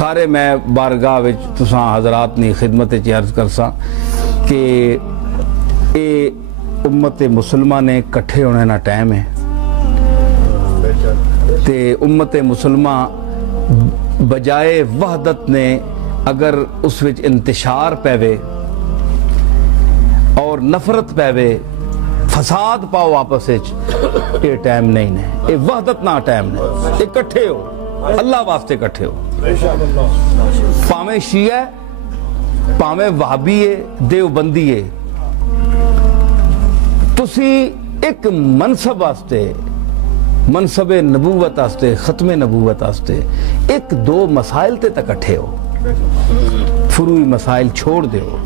سارے میں بارگاہ وچ تساں حضرات نی خدمت وچ عرض کرساں کہ اے امت مسلمہ نے کٹھے ہونے نا ٹائم ہے تے امت مسلمہ بجائے وحدت نے اگر اس وچ انتشار پیوے اور نفرت پیوے فساد پاؤ آپس وچ یہ ٹائم نہیں ہے، یہ وحدت نہ ٹائم ہے، یہ کٹھے ہو اللہ واسطے کٹھے ہو، پاویں شیعہ ہے پاویں وہابی ہے دیوبندی ہے، تسی ایک منصب واسطے منصب نبوت واسطے ختم نبوت واسطے ایک دو مسائل تے تک کٹھے ہو، فروعی مسائل چھوڑ دے ہو،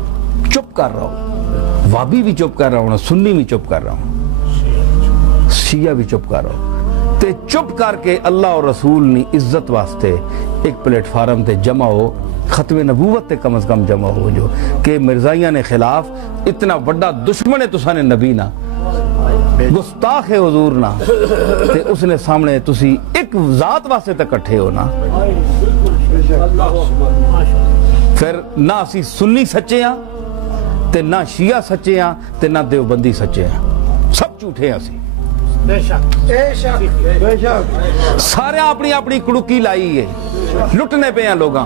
چپ کر رہا ہو، وابی بھی چپ کر رہا ہوں، سنی بھی چپ کر رہا ہوں، شیعہ بھی چپ کر رہا ہوں، تے چپ کر کے اللہ اور رسول نی عزت واسطے ایک پلیٹ فارم تے جمع ہو، ختم نبوت تے کم از کم جمع ہو جو کہ مرزائیاں نے خلاف اتنا بڑا دشمن ہے تساں نے نبی نا گستاخ ہے حضور نا تے اس نے سامنے تسی ایک ذات واسطے تک کٹھے ہو نا، پھر نہ اسی سنی سچے ہاں تے نہ شیعہ سچے ہاں تے نہ دیوبندی سچے ہاں، سب جھوٹے ہیں اسی، سارے اپنی اپنی کڑکی لائی ہے، لٹنے پہ ہیں لوگاں۔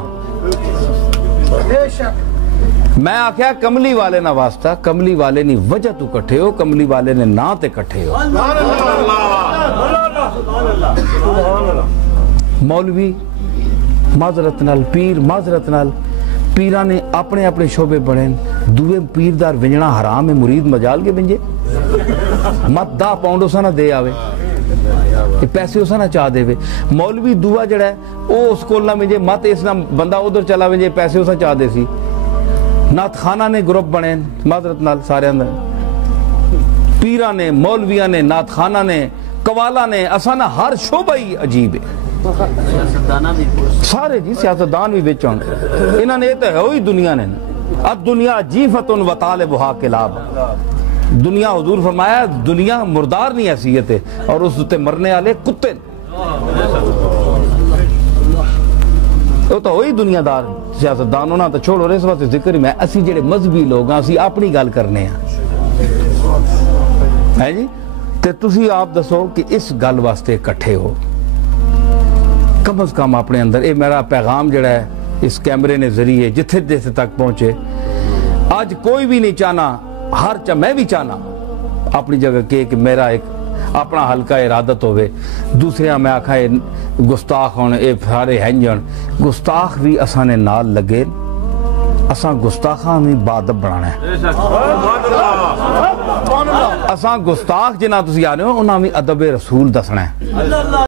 میں آکھیا کملی والے نہ واسطہ، کملی والے نی وجہ تو کٹھے ہو، کملی والے نے نا تے کٹھے ہو۔ مولوی معذرت نال، پیر معذرت نال، پیران نے اپنے اپنے شعبے بڑھیں، دوے پیردار ونجنا حرام ہے، مرید مجال کے بنجے مت 10 پاؤنڈ اسا نہ دے آوے، پیسے اسا نہ چاہ دے وے، مولوی دعا جڑا ہے او اس کول نہ بنجے مت اس نہ بندہ ادھر چلا بنجے پیسے اسا چاہ دے سی، نات خانہ نے گروپ بنے معذرت نال سارے اندر، پیران نے مولویاں نے نات خانہ نے قوالا نے اسا نہ ہر شعبہ ہی عجیب ہے، سارے جی سیاستدان بھی بیچ ہوں انہوں نے تو ہے ہوئی دنیا نے الدنیا جیفت و طالبہا کلاب، دنیا حضور فرمایا دنیا مردار نہیں حیثیت ہے اور اس تے مرنے والے کتے، وہ تو ہوئی دنیا دار سیاستدانوں نہ تو چھوڑو رہے اس واسطے ذکر ہی میں اسی جڑے مذہبی لوگ ہیں اسی اپنی گل کرنے ہیں ہے جی، تے تسی آپ دسو کہ اس گل واسطے کٹھے ہو، کم از کم اپنے اندر اے میرا پیغام جڑا ہے اس کیمرے نے ذریعے جتھے جتھے تک پہنچے، آج کوئی بھی نہیں چاہنا میں بھی چاہنا اپنی جگہ کہ میرا ایک اپنا حلقہ ارادت ہوئے، دوسرے میں آکھا ہے گستاخ ہونے اے سارے ہنجن، گستاخ بھی اساں نے نال لگے، اساں گستاخاں میں بادب بنانا ہے، اساں گستاخ جنہاں تسی آنے ہو انہاں میں ادب رسول دسنا ہے۔